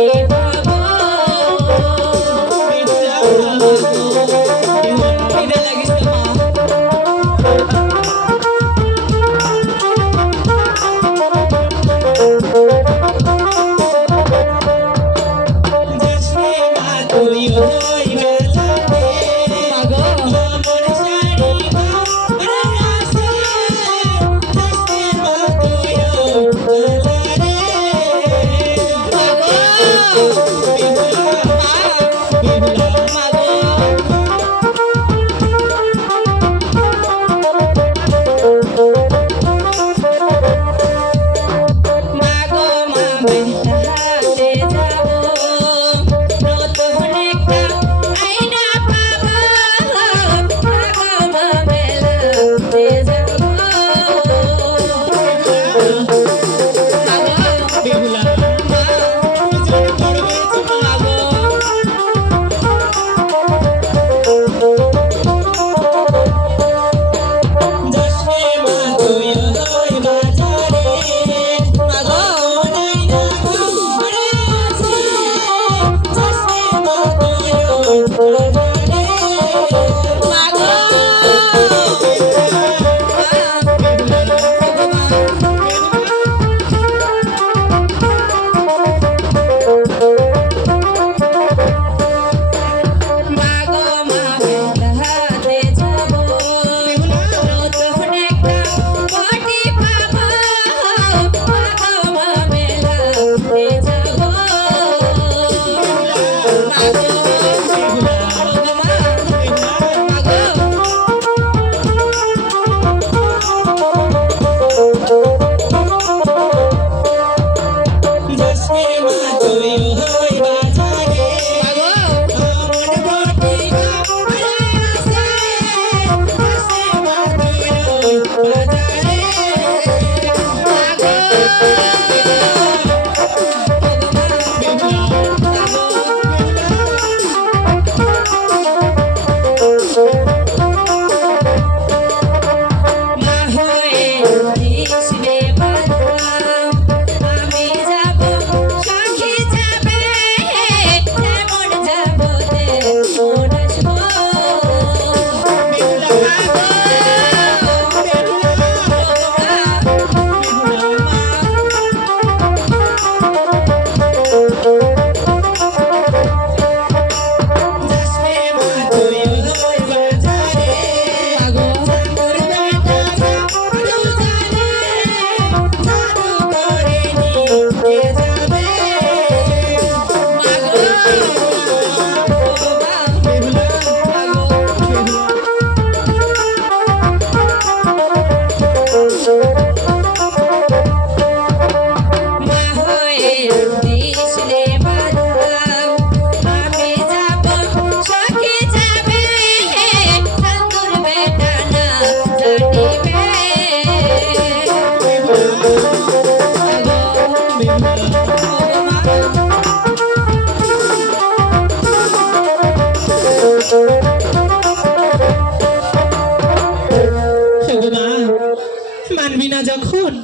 Thank you. Música เทวดามันวินาจะโคตร